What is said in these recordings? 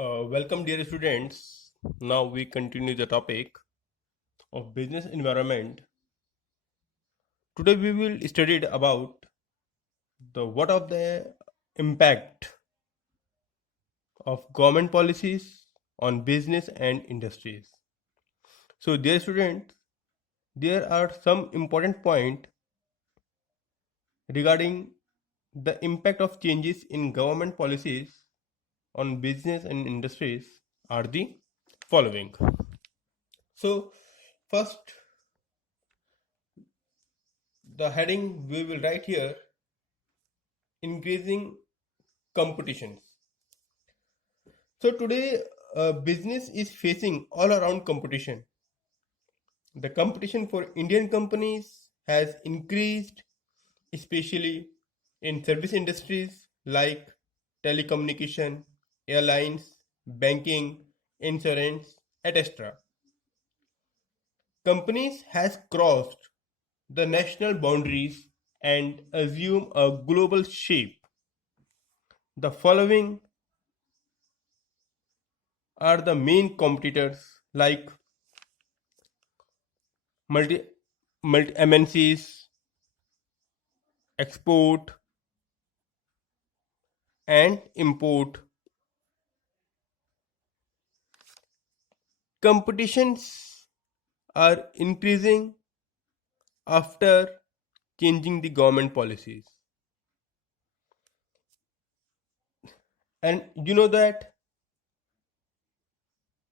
Welcome, dear students. Now we continue the topic of business environment. Today we will study about the what of the impact of government policies on business and industries. So, dear students, there are some important points regarding the impact of changes in government policies on business and industries are the following. So, first, the heading we will write here: increasing competitions. So today, business is facing all around competition. The competition for Indian companies has increased, especially in service industries like telecommunication, airlines, banking, insurance, etc. Companies has crossed the national boundaries and assume a global shape. The following are the main competitors like multi, multi MNCs, export and import. Competitions are increasing after changing the government policies. And you know that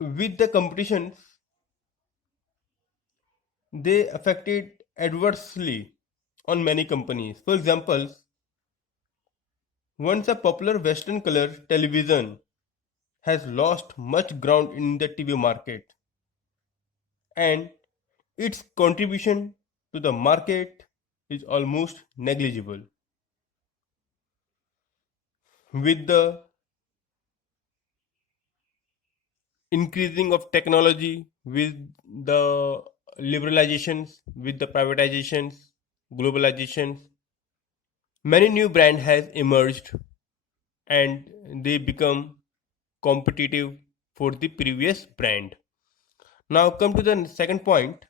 with the competitions, they affected adversely on many companies. For example, once a popular Western color television has lost much ground in the TV market, and its contribution to the market is almost negligible. With the increasing of technology, with the liberalizations, with the privatizations, globalizations, many new brand has emerged and they become competitive for the previous brand. Now come to the second point: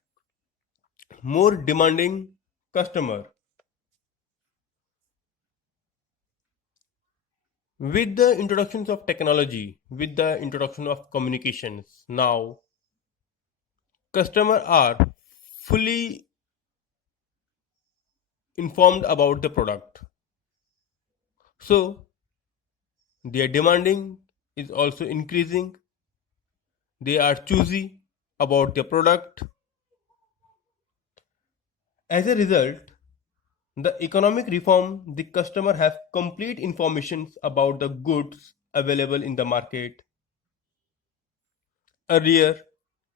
more demanding customer. With the introductions of technology, with the introduction of communications, now customers are fully informed about the product. So their demanding is also increasing. They are choosy about their product. As a result, the economic reform, the customer have complete information about the goods available in the market. Earlier,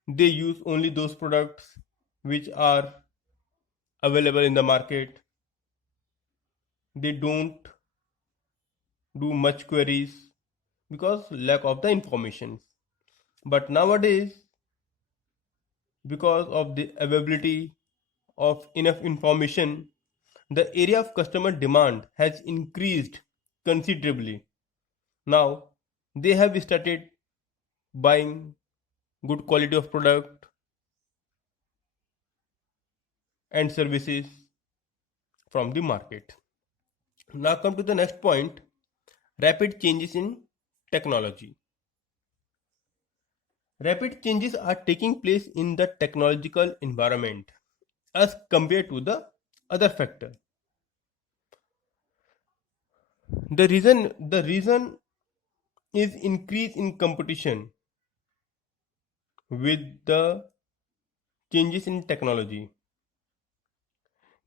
they use only those products which are available in the market. They don't do much queries because lack of the information. But nowadays, because of the availability of enough information, the area of customer demand has increased considerably. Now they have started buying good quality of product and services from the market. Now come to the next point: rapid changes in technology. Rapid changes are taking place in the technological environment as compared to the other factor. The reason is increase in competition with the changes in technology.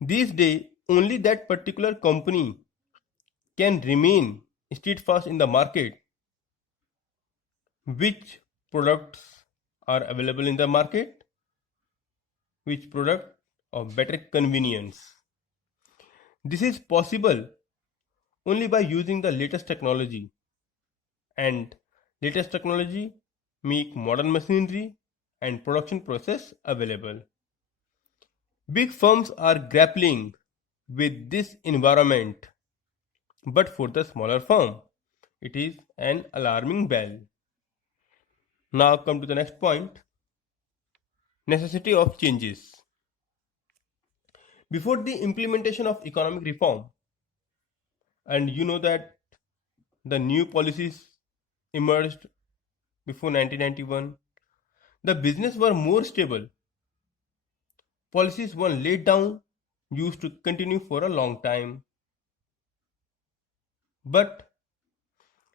These days, only that particular company can remain steadfast in the market, which products are available in the market, which product of better convenience. This is possible only by using the latest technology, and latest technology make modern machinery and production process available. Big firms are grappling with this environment, but for the smaller firm, it is an alarming bell. Now come to the next point, necessity of changes. Before the implementation of economic reform, and you know that the new policies emerged before 1991, the business were more stable. Policies one laid down used to continue for a long time. But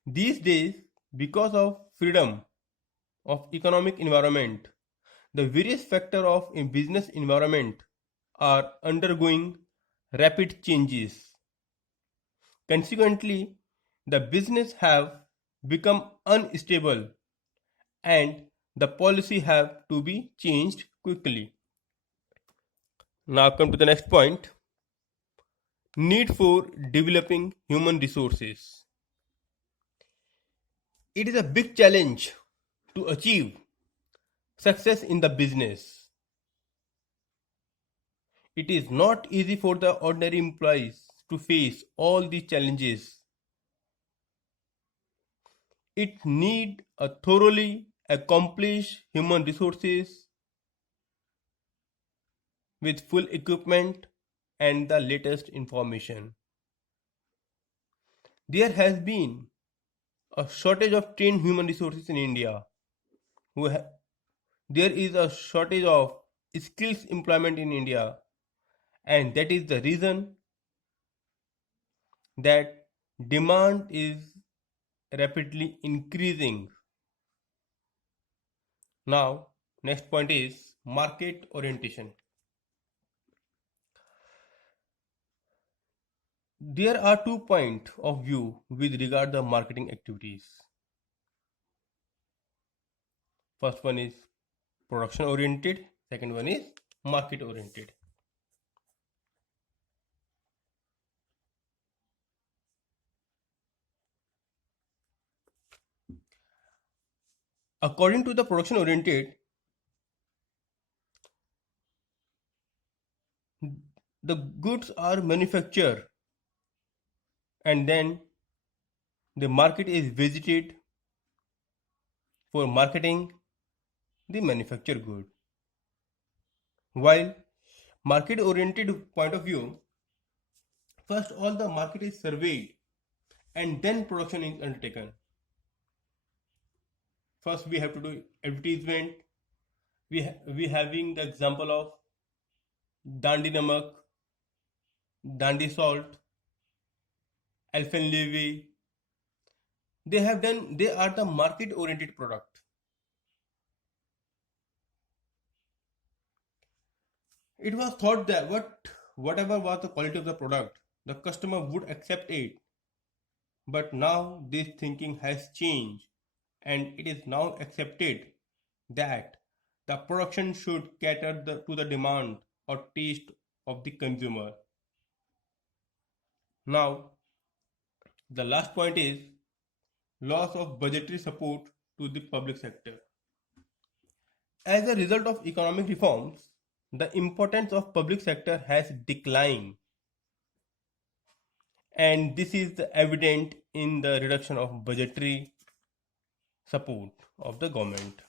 these days, because of freedom of economic environment, the various factors of a business environment are undergoing rapid changes. Consequently, the business have become unstable and the policy have to be changed quickly. Now come to the next point, need for developing human resources. It is a big challenge to achieve success in the business. It is not easy for the ordinary employees to face all these challenges. It needs a thoroughly accomplished human resources with full equipment and the latest information. There has been a shortage of trained human resources in India. There is a shortage of skills employment in India, and that is the reason that demand is rapidly increasing. Now, next point is market orientation. There are 2 points of view with regard to marketing activities. First one is production oriented, second one is market oriented. According to the production oriented, the goods are manufactured and then the market is visited for marketing the manufactured good. While market oriented point of view, first all the market is surveyed and then production is undertaken. First we have to do advertisement. We having the example of Dandi Namak, Dandi Salt, Alphenlive. They are the market oriented product. It was thought that whatever was the quality of the product, the customer would accept it. But now this thinking has changed and it is now accepted that the production should cater to the demand or taste of the consumer. Now, the last point is loss of budgetary support to the public sector. As a result of economic reforms, the importance of public sector has declined, and this is evident in the reduction of budgetary support of the government.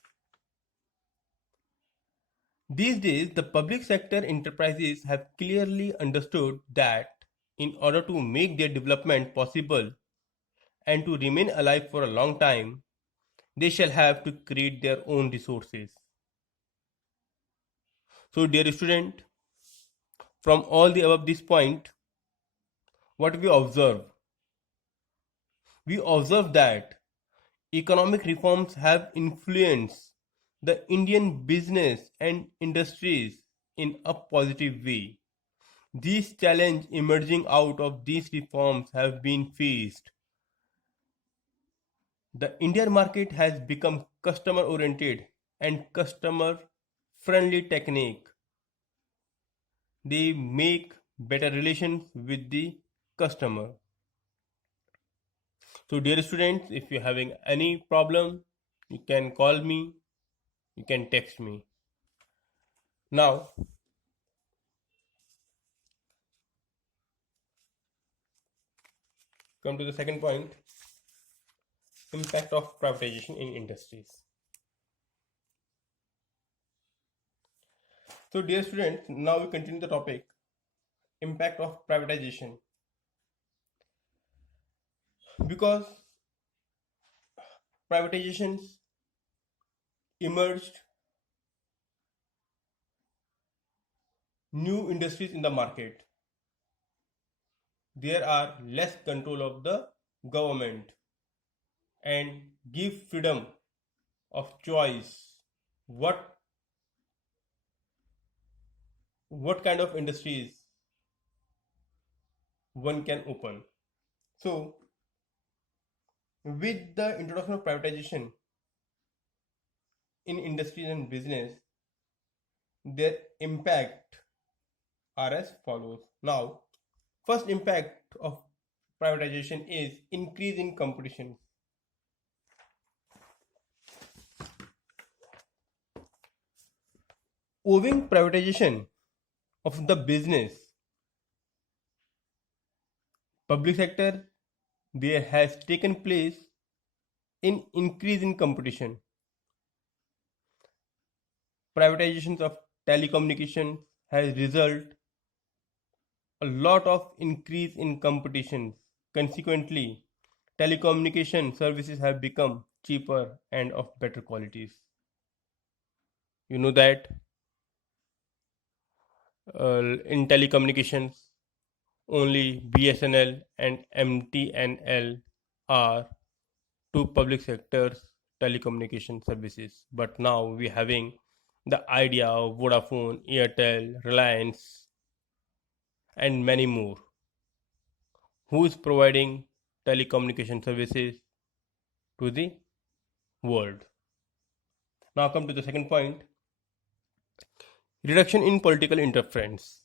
These days, the public sector enterprises have clearly understood that in order to make their development possible and to remain alive for a long time, they shall have to create their own resources. So, dear student, from all the above this point, what we observe? We observe that economic reforms have influenced the Indian business and industries in a positive way. These challenges emerging out of these reforms have been faced. The Indian market has become customer oriented and customer friendly technique. They make better relations with the customer. So dear students, if you're having any problem, you can call me, you can text me. Now, come to the second point, impact of privatization in industries. So, dear students, now we continue the topic impact of privatization. Because privatizations emerged new industries in the market. There are less control of the government and give freedom of choice. What kind of industries one can open. So, with the introduction of privatization in industries and business, their impact are as follows. Now, first impact of privatization is increase in competition. Owing privatization of the business, public sector, there has taken place in increase in competition. Privatizations of telecommunications has result a lot of increase in competition. Consequently, telecommunication services have become cheaper and of better qualities. You know that in telecommunications, only BSNL and MTNL are two public sectors telecommunication services. But now we're having the idea of Vodafone, Airtel, Reliance, and many more. Who is providing telecommunication services to the world? Now come to the second point, reduction in political interference.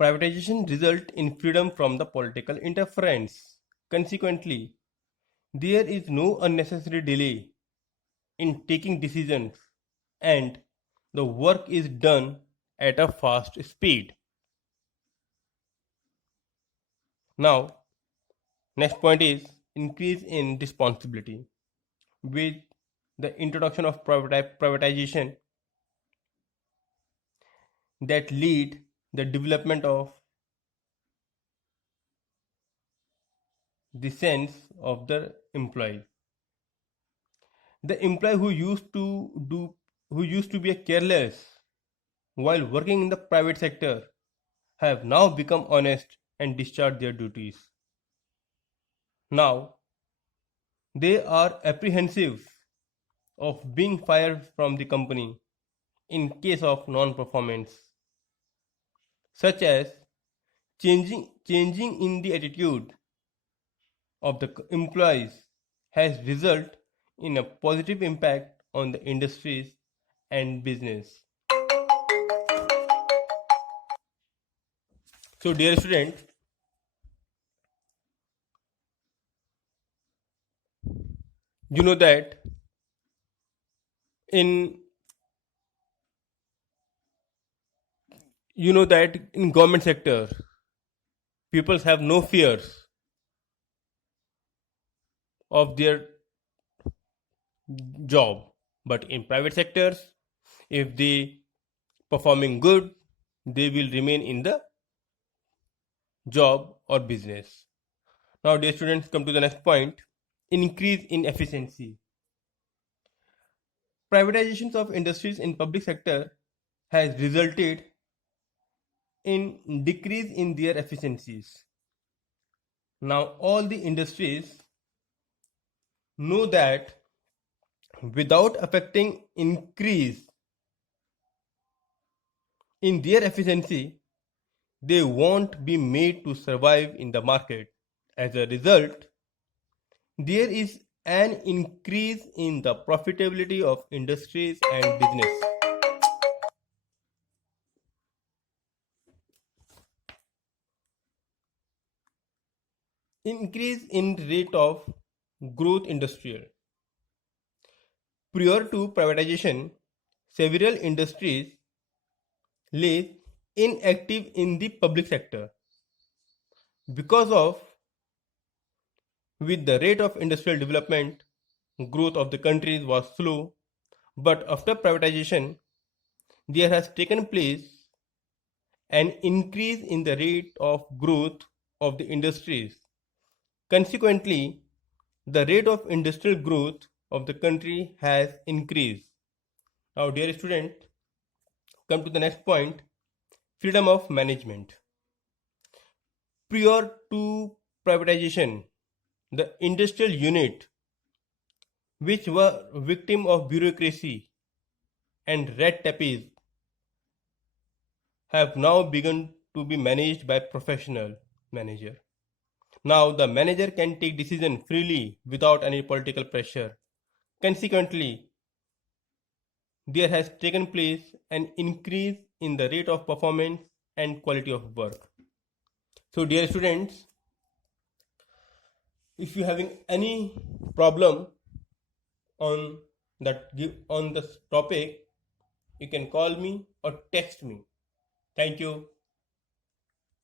Privatization result in freedom from the political interference. Consequently, there is no unnecessary delay in taking decisions and the work is done at a fast speed. Now, next point is increase in responsibility. With the introduction of privatization that lead the development of the sense of the employee. The employee who used to be a careless while working in the private sector have now become honest and discharge their duties. Now they are apprehensive of being fired from the company in case of non-performance, such as changing in the attitude of the employees has result in a positive impact on the industries and business. So, dear student, you know that in in government sector, people have no fears of their job, but in private sectors, if they performing good, they will remain in the job or business. Now, dear students, come to the next point, increase in efficiency. Privatizations of industries in public sector has resulted in decrease in their efficiencies. Now all the industries know that without affecting increase in their efficiency, they won't be made to survive in the market. As a result, there is an increase in the profitability of industries and business. Increase in rate of growth industrial. Prior to privatization, several industries lay inactive in the public sector. Because of with the rate of industrial development, growth of the countries was slow, but after privatization, there has taken place an increase in the rate of growth of the industries. Consequently, the rate of industrial growth of the country has increased. Now, dear student, come to the next point, freedom of management. Prior to privatization, the industrial unit, which were victim of bureaucracy and red tape, have now begun to be managed by professional manager. Now the manager can take decision freely without any political pressure. Consequently, there has taken place an increase in the rate of performance and quality of work. So dear students, if you having any problem on on this topic, you can call me or text me. Thank you.